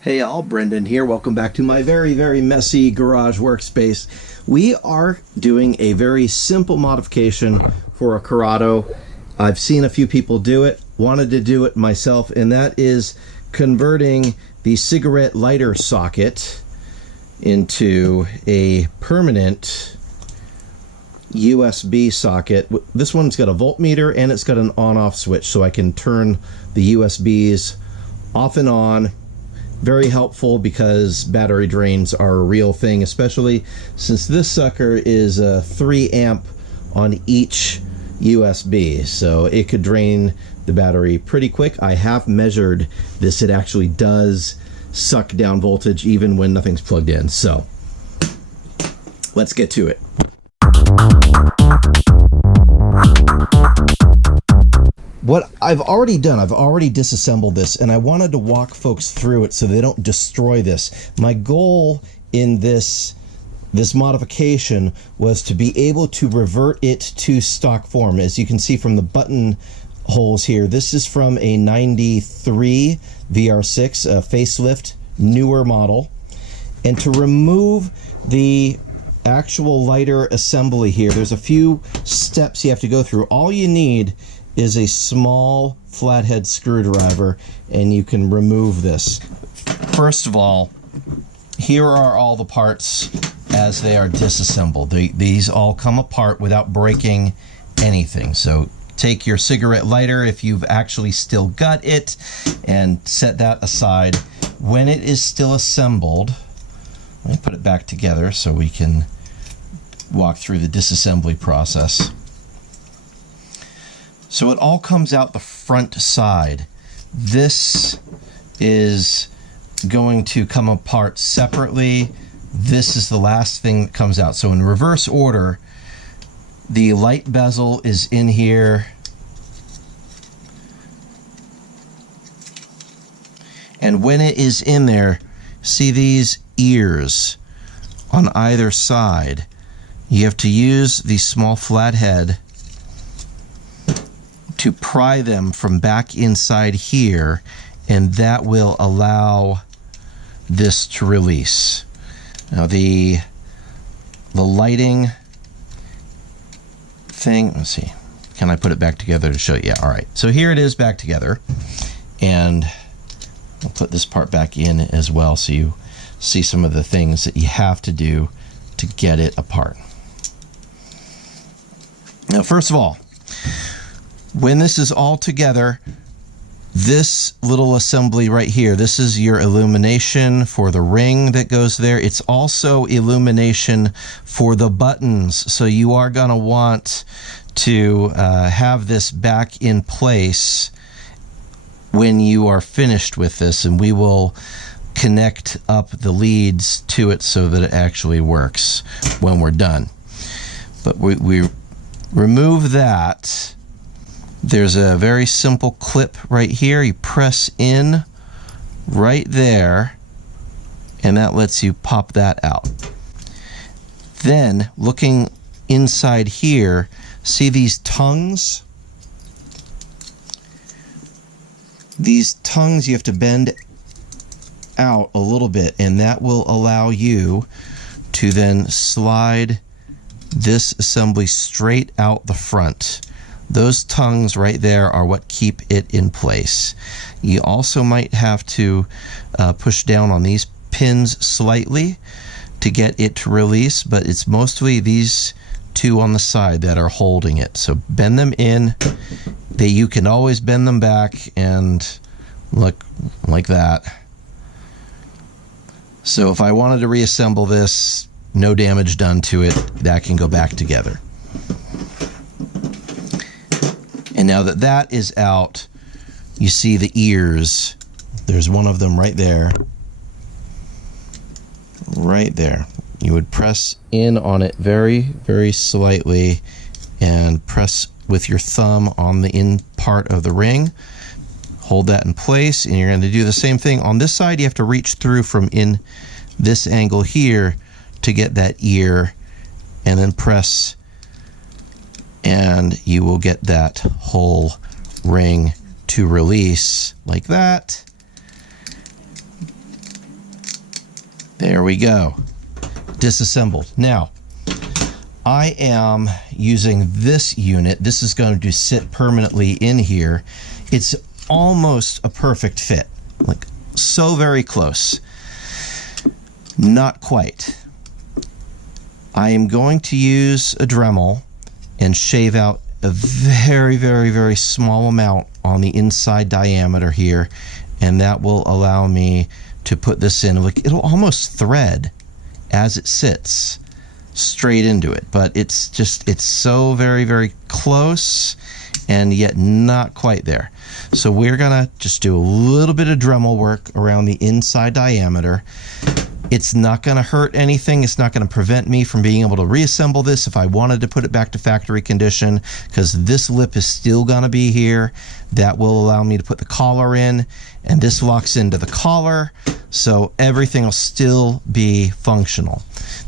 Hey all, Brendan here. Welcome back to my very messy garage workspace. We are doing a very simple modification for a Corrado. I've seen a few people do it, wanted to do it myself, and that is converting the cigarette lighter socket into a permanent USB socket. This one's got a voltmeter and it's got an on-off switch, so I can turn the USBs off and on. Very helpful because battery drains are a real thing, especially since this sucker is a 3 amp on each USB, so it could drain the battery pretty quick. I have measured this. It actually does suck down voltage even when nothing's plugged in. So let's get to it. What I've already done, I've already disassembled this, and I wanted to walk folks through it so they don't destroy this. My goal in this modification was to be able to revert it to stock form. As you can see from the button holes here, this is from a 93 VR6, a facelift, newer model. And to remove the actual lighter assembly here, there's a few steps you have to go through. All you need is a small flathead screwdriver and you can remove this. First of all, here are all the parts as they are disassembled. These all come apart without breaking anything. So take your cigarette lighter, if you've actually still got it, and set that aside. When it is still assembled, let me put it back together so we can walk through the disassembly process. So it all comes out the front side. This is going to come apart separately. This is the last thing that comes out. So in reverse order, the light bezel is in here. And when it is in there, see these ears on either side. You have to use the small flathead to pry them from back inside here, and that will allow this to release. Now the lighting thing, let's see, can I put it back together to show you? Yeah, all right. So here it is back together, and I'll put this part back in as well so you see some of the things that you have to do to get it apart. Now, first of all, when this is all together, this little assembly right here, this is your illumination for the ring that goes there. It's also illumination for the buttons. So you are going to want to have this back in place when you are finished with this, and we will connect up the leads to it so that it actually works when we're done. But we remove that. There's a very simple clip right here. You press in right there, and that lets you pop that out. Then, looking inside here, see these tongues? These tongues you have to bend out a little bit, and that will allow you to then slide this assembly straight out the front. Those tongues right there are what keep it in place. You also might have to push down on these pins slightly to get it to release, but it's mostly these two on the side that are holding it. So bend them in. You can always bend them back, and look like that. So if I wanted to reassemble this, no damage done to it, that can go back together. And now that that is out, you see the ears. There's one of them right there. Right there. You would press in on it very slightly and press with your thumb on the in part of the ring. Hold that in place, and you're going to do the same thing. On this side, you have to reach through from in this angle here to get that ear, and then press, and you will get that whole ring to release like that. There we go. Disassembled. Now, I am using this unit. This is going to sit permanently in here. It's almost a perfect fit. Like, so very close. Not quite. I am going to use a Dremel and shave out a very, very, very small amount on the inside diameter here, and that will allow me to put this in. Like, it'll almost thread as it sits straight into it, but it's so very, very close and yet not quite there. So we're gonna just do a little bit of Dremel work around the inside diameter. It's not going to hurt anything. It's not going to prevent me from being able to reassemble this if I wanted to put it back to factory condition, because this lip is still going to be here. That will allow me to put the collar in, and this locks into the collar, so everything will still be functional.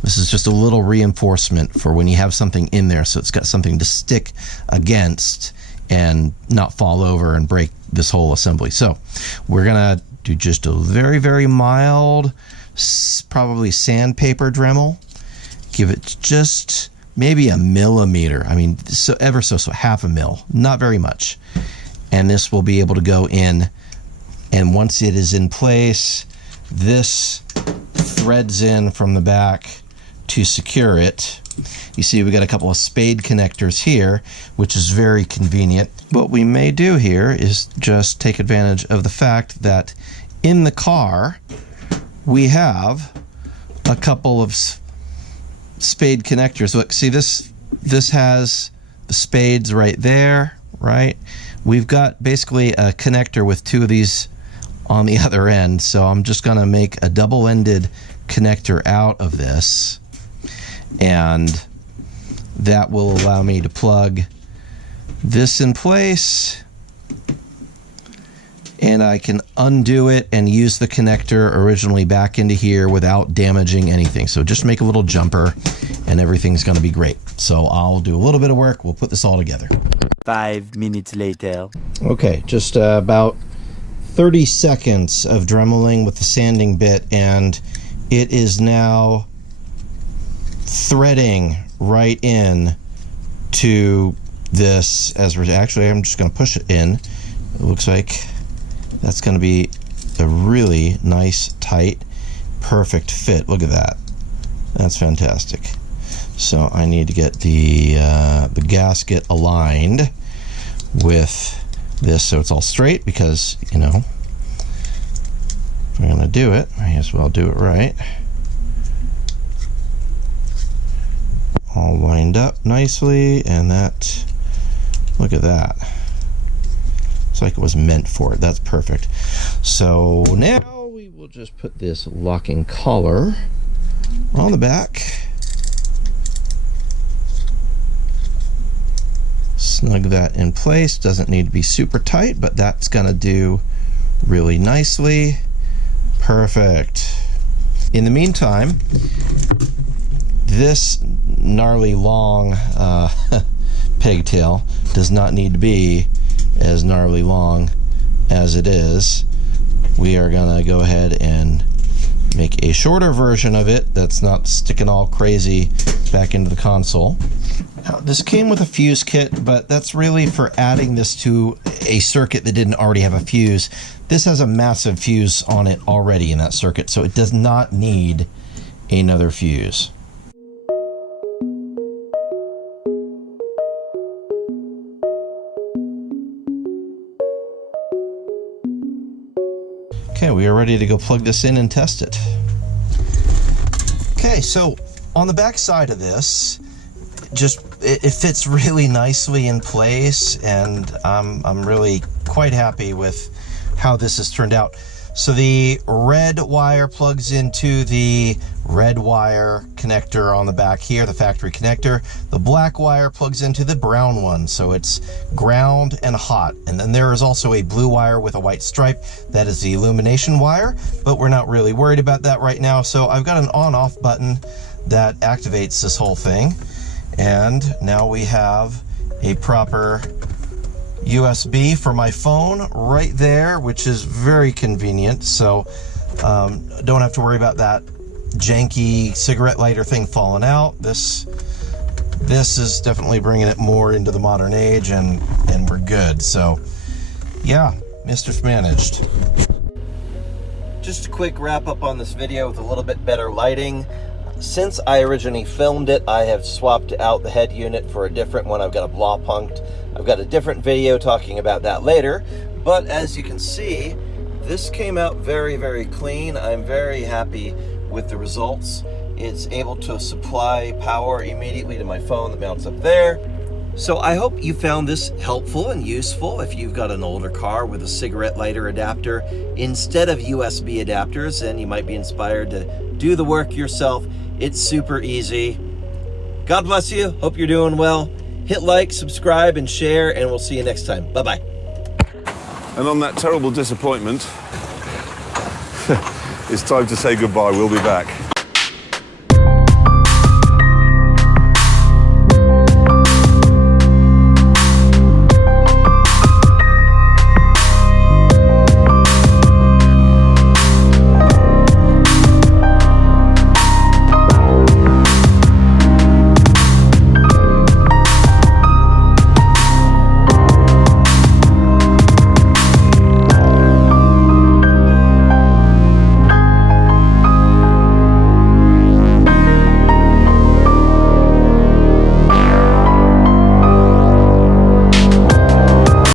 This is just a little reinforcement for when you have something in there, so it's got something to stick against and not fall over and break this whole assembly. So we're going to do just a very, very mild, probably sandpaper Dremel. Give it just maybe a millimeter. I mean, so half a mil, not very much. And this will be able to go in, and once it is in place, this threads in from the back to secure it. You see we got a couple of spade connectors here, which is very convenient. What we may do here is just take advantage of the fact that in the car we have a couple of spade connectors. Look, see this has the spades right there, right? We've got basically a connector with two of these on the other end, so I'm just gonna make a double-ended connector out of this, and that will allow me to plug this in place, and I can undo it and use the connector originally back into here without damaging anything. So just make a little jumper and everything's gonna be great. So I'll do a little bit of work, we'll put this all together. 5 minutes later. Okay, just about 30 seconds of dremeling with the sanding bit, and it is now threading right in to this. As we're actually, I'm just gonna push it in. It looks like that's going to be a really nice, tight, perfect fit. Look at that. That's fantastic. So I need to get the gasket aligned with this so it's all straight, because, you know, if we're going to do it, I guess we'll do it right. All lined up nicely, and that, look at that. Like it was meant for it. That's perfect. So now we will just put this locking collar on the back, snug that in place. Doesn't need to be super tight, but that's gonna do really nicely. Perfect. In the meantime, this gnarly long pigtail does not need to be as gnarly long as it is. We are gonna go ahead and make a shorter version of it that's not sticking all crazy back into the console. Now, this came with a fuse kit, but that's really for adding this to a circuit that didn't already have a fuse. This has a massive fuse on it already in that circuit, so it does not need another fuse. Okay, we are ready to go plug this in and test it. Okay, so on the back side of this, it fits really nicely in place, and I'm really quite happy with how this has turned out. So the red wire plugs into the red wire connector on the back here, the factory connector. The black wire plugs into the brown one, so it's ground and hot. And then there is also a blue wire with a white stripe. That is the illumination wire, but we're not really worried about that right now. So I've got an on-off button that activates this whole thing. And now we have a proper USB for my phone right there, which is very convenient. So don't have to worry about that janky cigarette lighter thing falling out. This is definitely bringing it more into the modern age, and we're good. So yeah, mischief managed. Just a quick wrap up on this video with a little bit better lighting. Since I originally filmed it, I have swapped out the head unit for a different one. I've got a blah punked. I've got a different video talking about that later. But as you can see, this came out very, very clean. I'm very happy with the results. It's able to supply power immediately to my phone that mounts up there. So I hope you found this helpful and useful if you've got an older car with a cigarette lighter adapter instead of USB adapters, and you might be inspired to do the work yourself. It's super easy. God bless you. Hope you're doing well. Hit like, subscribe, and share, and we'll see you next time. Bye-bye. And on that terrible disappointment, it's time to say goodbye. We'll be back.